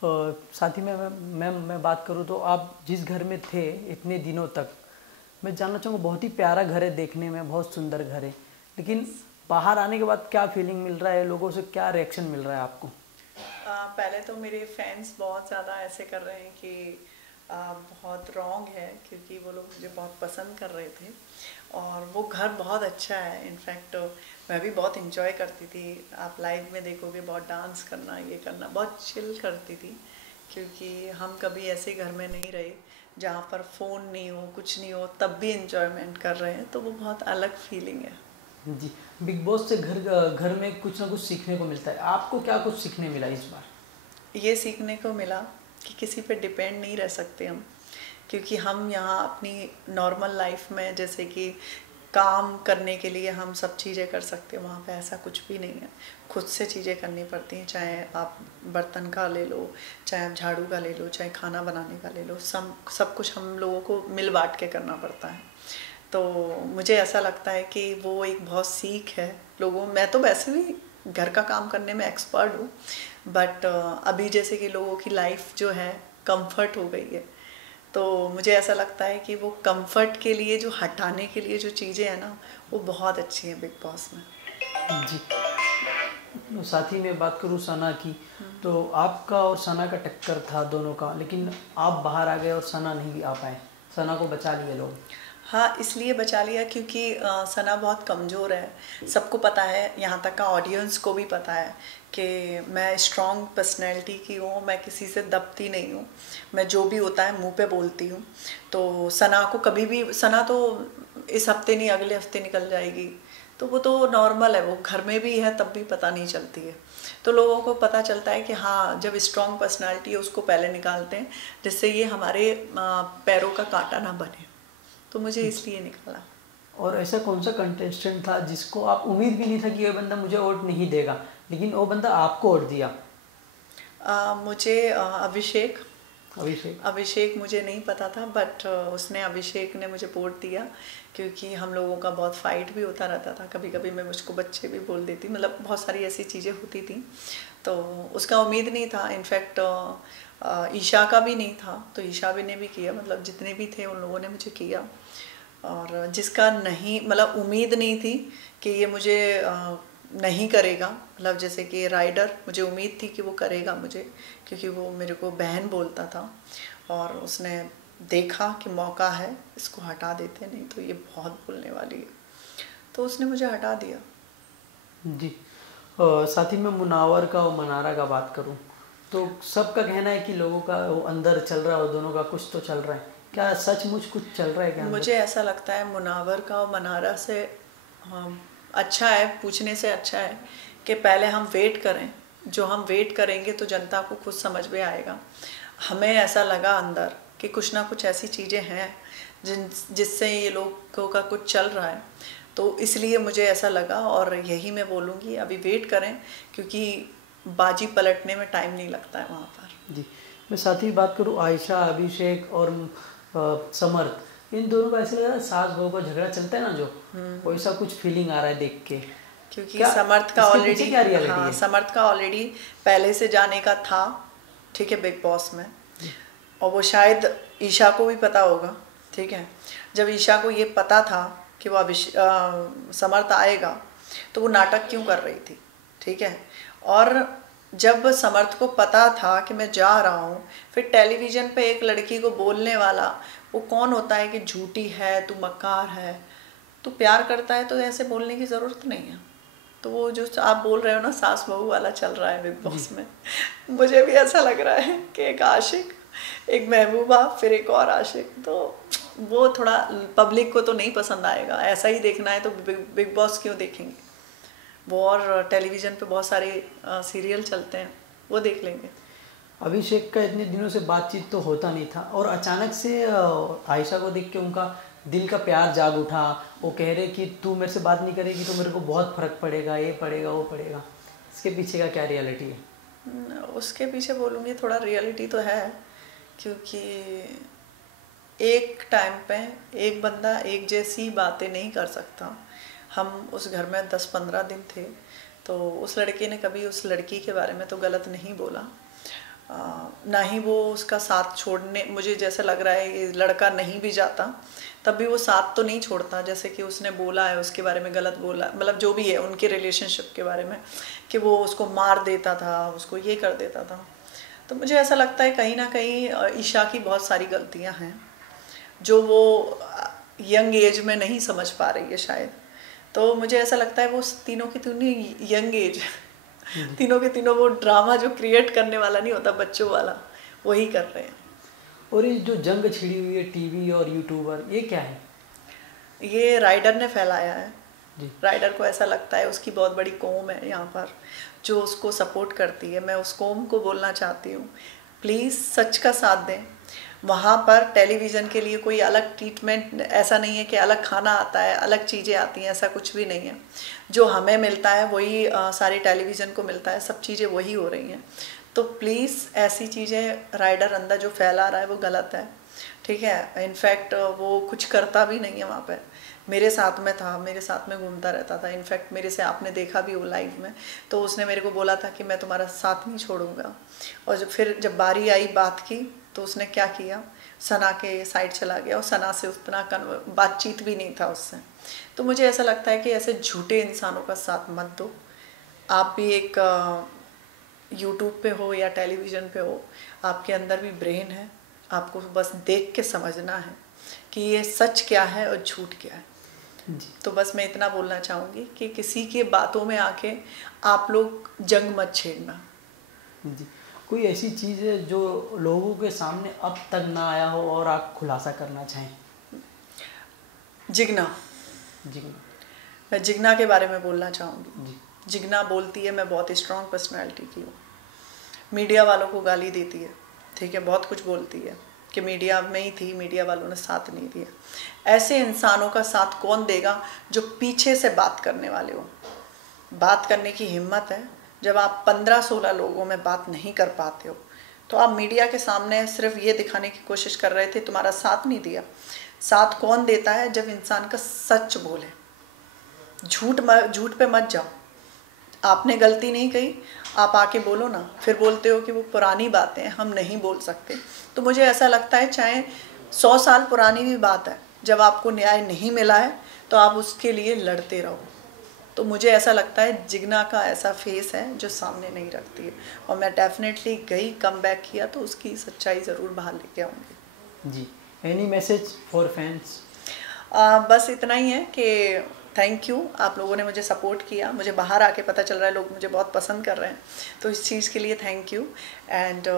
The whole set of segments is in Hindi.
साथ ही में मैं बात करूँ तो आप जिस घर में थे इतने दिनों तक, मैं जानना चाहूँगा, बहुत ही प्यारा घर है देखने में, बहुत सुंदर घर है, लेकिन बाहर आने के बाद क्या फीलिंग मिल रहा है, लोगों से क्या रिएक्शन मिल रहा है आपको? पहले तो मेरे फैंस बहुत ज़्यादा ऐसे कर रहे हैं कि बहुत रॉन्ग है, क्योंकि वो लोग मुझे बहुत पसंद कर रहे थे। और वो घर बहुत अच्छा है, इनफैक्ट मैं भी बहुत इंजॉय करती थी। आप लाइव में देखोगे, बहुत डांस करना, ये करना, बहुत चिल करती थी। क्योंकि हम कभी ऐसे घर में नहीं रहे जहाँ पर फ़ोन नहीं हो, कुछ नहीं हो, तब भी इंजॉयमेंट कर रहे हैं, तो वो बहुत अलग फीलिंग है। जी। बिग बॉस से घर घर में कुछ ना कुछ सीखने को मिलता है, आपको क्या कुछ सीखने मिला इस बार? ये सीखने को मिला कि किसी पे डिपेंड नहीं रह सकते हम। क्योंकि हम यहाँ अपनी नॉर्मल लाइफ में जैसे कि काम करने के लिए हम सब चीज़ें कर सकते हैं, वहाँ पे ऐसा कुछ भी नहीं है। खुद से चीज़ें करनी पड़ती हैं, चाहे आप बर्तन का ले लो, चाहे आप झाड़ू का ले लो, चाहे खाना बनाने का ले लो, सब कुछ हम लोगों को मिल बांट के करना पड़ता है। तो मुझे ऐसा लगता है कि वो एक बहुत सीख है लोगों। मैं तो वैसे भी घर का काम करने में एक्सपर्ट हूँ, बट अभी जैसे कि लोगों की लाइफ जो है कंफर्ट हो गई है, तो मुझे ऐसा लगता है कि वो कंफर्ट के लिए जो हटाने के लिए जो चीज़ें हैं ना, वो बहुत अच्छी हैं बिग बॉस में। जी। तो साथ ही में बात करूँ सना की, तो आपका और सना का टक्कर था दोनों का, लेकिन आप बाहर आ गए और सना नहीं आ पाए, सना को बचा लिए लोग। हाँ, इसलिए बचा लिया क्योंकि सना बहुत कमज़ोर है। सबको पता है, यहाँ तक का ऑडियंस को भी पता है कि मैं स्ट्रॉन्ग पर्सनैलिटी की हूँ, मैं किसी से दबती नहीं हूँ। मैं जो भी होता है मुंह पे बोलती हूँ। तो सना को कभी भी, सना तो इस हफ्ते नहीं अगले हफ्ते निकल जाएगी, तो वो तो नॉर्मल है, वो घर में भी है तब भी पता नहीं चलती है। तो लोगों को पता चलता है कि हाँ, जब स्ट्रॉन्ग पर्सनैलिटी है उसको पहले निकालते हैं, जिससे ये हमारे पैरों का कांटा ना बने। तो मुझे इसलिए निकाला। और ऐसा कौन सा कंटेस्टेंट था जिसको आप उम्मीद भी नहीं था कि ये बंदा मुझे वोट नहीं देगा, लेकिन वो बंदा आपको वोट दिया? मुझे अभिषेक। अभिषेक। अभिषेक मुझे नहीं पता था, बट उसने, अभिषेक ने मुझे वोट दिया। क्योंकि हम लोगों का बहुत फाइट भी होता रहता था, कभी कभी मैं मुझको बच्चे भी बोल देती, मतलब बहुत सारी ऐसी चीज़ें होती थी। तो उसका उम्मीद नहीं था, इनफैक्ट ईशा का भी नहीं था, तो ईशा भी ने भी किया, मतलब जितने भी थे उन लोगों ने मुझे किया। और जिसका नहीं, मतलब उम्मीद नहीं थी कि ये मुझे नहीं करेगा, मतलब जैसे कि राइडर, मुझे उम्मीद थी कि वो करेगा मुझे, क्योंकि वो मेरे को बहन बोलता था। और उसने देखा कि मौका है, इसको हटा देते, नहीं तो ये बहुत बोलने वाली है, तो उसने मुझे हटा दिया। जी। साथ ही में मुनावर का और मनारा का बात करूं, तो सबका कहना है कि लोगों का वो अंदर चल रहा है और दोनों का कुछ तो चल रहा है, क्या सचमुच कुछ चल रहा है क्या अंदर? मुझे ऐसा लगता है मुनावर का और मनारा से, हाँ, अच्छा है, पूछने से अच्छा है कि पहले हम वेट करें। जो हम वेट करेंगे तो जनता को खुद समझ में आएगा। हमें ऐसा लगा अंदर कि कुछ ना कुछ ऐसी चीज़ें हैं जिससे ये लोगों का कुछ चल रहा है, तो इसलिए मुझे ऐसा लगा, और यही मैं बोलूँगी, अभी वेट करें, क्योंकि बाजी पलटने में टाइम नहीं लगता है वहाँ पर। जी। मैं साथ ही बात करूं, आयशा, अभिषेक और समर्थ, इन दोनों का ऐसा लग रहा है सास बहू का झगड़ा चलता है ना जो, वैसा कुछ फीलिंग आ रहा है देख के। क्योंकि क्या समर्थ का इसके पीछे ऑलरेडी, क्या रियलिटी हाँ, है? समर्थ का ऑलरेडी पहले से जाने का था, ठीक है, बिग बॉस में। और वो शायद ईशा को भी पता होगा, ठीक है। जब ईशा को ये पता था कि वो समर्थ आएगा, तो वो नाटक क्यों कर रही थी, ठीक है। और जब समर्थ को पता था कि मैं जा रहा हूँ, फिर टेलीविज़न पे एक लड़की को बोलने वाला, वो कौन होता है कि झूठी है, तू मक्कार है, तू प्यार करता है तो ऐसे बोलने की ज़रूरत नहीं है। तो वो जो आप बोल रहे हो ना, सास बहू वाला चल रहा है बिग जी। बॉस में। मुझे भी ऐसा लग रहा है कि एक आशिक, एक महबूबा, फिर एक और आशिक, तो वो थोड़ा पब्लिक को तो नहीं पसंद आएगा। ऐसा ही देखना है तो बिग बॉस क्यों देखेंगे? वो और टेलीविज़न पे बहुत सारे सीरियल चलते हैं, वो देख लेंगे। अभिषेक का इतने दिनों से बातचीत तो होता नहीं था, और अचानक से आयशा को देख के उनका दिल का प्यार जाग उठा। वो कह रहे कि तू मेरे से बात नहीं करेगी तो मेरे को बहुत फर्क पड़ेगा, ये पड़ेगा वो पड़ेगा। इसके पीछे का क्या रियलिटी है? उसके पीछे बोलूँगी थोड़ा रियलिटी तो है, क्योंकि एक टाइम पे एक बंदा एक जैसी बातें नहीं कर सकता। हम उस घर में 10-15 दिन थे, तो उस लड़के ने कभी उस लड़की के बारे में तो गलत नहीं बोला। ना ही वो उसका साथ छोड़ने, मुझे जैसा लग रहा है ये लड़का नहीं भी जाता तब भी वो साथ तो नहीं छोड़ता, जैसे कि उसने बोला है उसके बारे में, गलत बोला, मतलब जो भी है उनके रिलेशनशिप के बारे में, कि वो उसको मार देता था, उसको ये कर देता था। तो मुझे ऐसा लगता है कहीं ना कहीं ईशा की बहुत सारी गलतियां हैं जो वो यंग एज में नहीं समझ पा रही है शायद। तो मुझे ऐसा लगता है वो तीनों की तीनों यंग एज तीनों के तीनों वो ड्रामा जो क्रिएट करने वाला नहीं होता, बच्चों वाला, वही कर रहे हैं। और ये जो जंग छिड़ी हुई है टीवी और यूट्यूबर, ये क्या है? ये राइडर ने फैलाया है जी। राइडर को ऐसा लगता है उसकी बहुत बड़ी कौम है यहाँ पर जो उसको सपोर्ट करती है। मैं उस कौम को बोलना चाहती हूँ, प्लीज़ सच का साथ दें। वहाँ पर टेलीविज़न के लिए कोई अलग ट्रीटमेंट ऐसा नहीं है कि अलग खाना आता है, अलग चीज़ें आती हैं, ऐसा कुछ भी नहीं है। जो हमें मिलता है वही सारी टेलीविज़न को मिलता है, सब चीज़ें वही हो रही हैं। तो प्लीज़ ऐसी चीज़ें राइडर अंदर जो फैला रहा है वो गलत है, ठीक है। इनफैक्ट वो कुछ करता भी नहीं है वहाँ पे, मेरे साथ में था, मेरे साथ में घूमता रहता था। इनफैक्ट मेरे से आपने देखा भी वो लाइव में, तो उसने मेरे को बोला था कि मैं तुम्हारा साथ नहीं छोड़ूंगा। और जब बारी आई बात की तो उसने क्या किया, सना के साइड चला गया और सना से उतना बातचीत भी नहीं था उससे। तो मुझे ऐसा लगता है कि ऐसे झूठे इंसानों का साथ मत दो। आप भी एक यूट्यूब पे हो या टेलीविज़न पे हो, आपके अंदर भी ब्रेन है, आपको बस देख के समझना है कि ये सच क्या है और झूठ क्या है। जी। तो बस मैं इतना बोलना चाहूँगी कि किसी के बातों में आके आप लोग जंग मत छेड़ना। जी। कोई ऐसी चीज़ है जो लोगों के सामने अब तक ना आया हो और आप खुलासा करना चाहें? जिग्ना, जी। मैं जिग्ना के बारे में बोलना चाहूँगी। जी। जिग्ना बोलती है मैं बहुत स्ट्रॉन्ग पर्सनालिटी की हूँ, मीडिया वालों को गाली देती है, ठीक है, बहुत कुछ बोलती है कि मीडिया में ही थी, मीडिया वालों ने साथ नहीं दिया। ऐसे इंसानों का साथ कौन देगा जो पीछे से बात करने वाले हो। बात करने की हिम्मत है, जब आप 15-16 लोगों में बात नहीं कर पाते हो तो आप मीडिया के सामने सिर्फ ये दिखाने की कोशिश कर रहे थे तुम्हारा साथ नहीं दिया। साथ कौन देता है, जब इंसान का सच बोले। झूठ पे मत जाओ। आपने गलती नहीं कही, आप आके बोलो ना, फिर बोलते हो कि वो पुरानी बातें हैं, हम नहीं बोल सकते। तो मुझे ऐसा लगता है चाहे 100 साल पुरानी भी बात है, जब आपको न्याय नहीं मिला है तो आप उसके लिए लड़ते रहो। तो मुझे ऐसा लगता है जिग्ना का ऐसा फेस है जो सामने नहीं रखती है, और मैं डेफिनेटली गई, कम बैक किया तो उसकी सच्चाई ज़रूर बाहर लेके आऊँगी। जी। Any message for fans? बस इतना ही है कि थैंक यू, आप लोगों ने मुझे सपोर्ट किया। मुझे बाहर आके पता चल रहा है लोग मुझे बहुत पसंद कर रहे हैं, तो इस चीज़ के लिए थैंक यू। एंड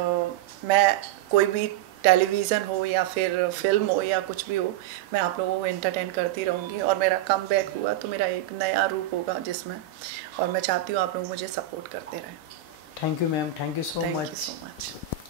मैं कोई भी टेलीविज़न हो या फिर फिल्म हो या कुछ भी हो, मैं आप लोगों को एंटरटेन करती रहूँगी। और मेरा कम बैक हुआ तो मेरा एक नया रूप होगा जिसमें, और मैं चाहती हूँ आप लोग मुझे सपोर्ट करते रहें। Thank you ma'am, thank you so thank much. You so much.